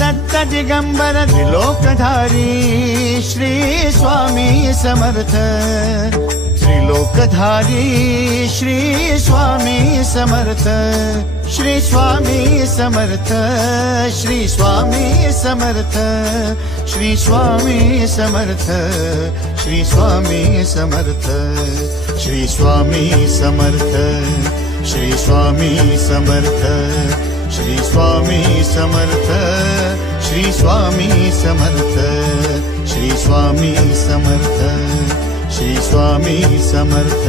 Datta Digambar त्रिलोकधारी Shri Swami Samarth त्रिलोकधारी Shri Swami Samarth Shri Swami Samarth Shri Swami Samarth Shri Swami Samarth Shri Swami Samarth Shri Swami Samarth Shri Swami Samarth Shri Swami Samarth Shri Swami Samarth Shri Swami Samarth Shri Swami Samarth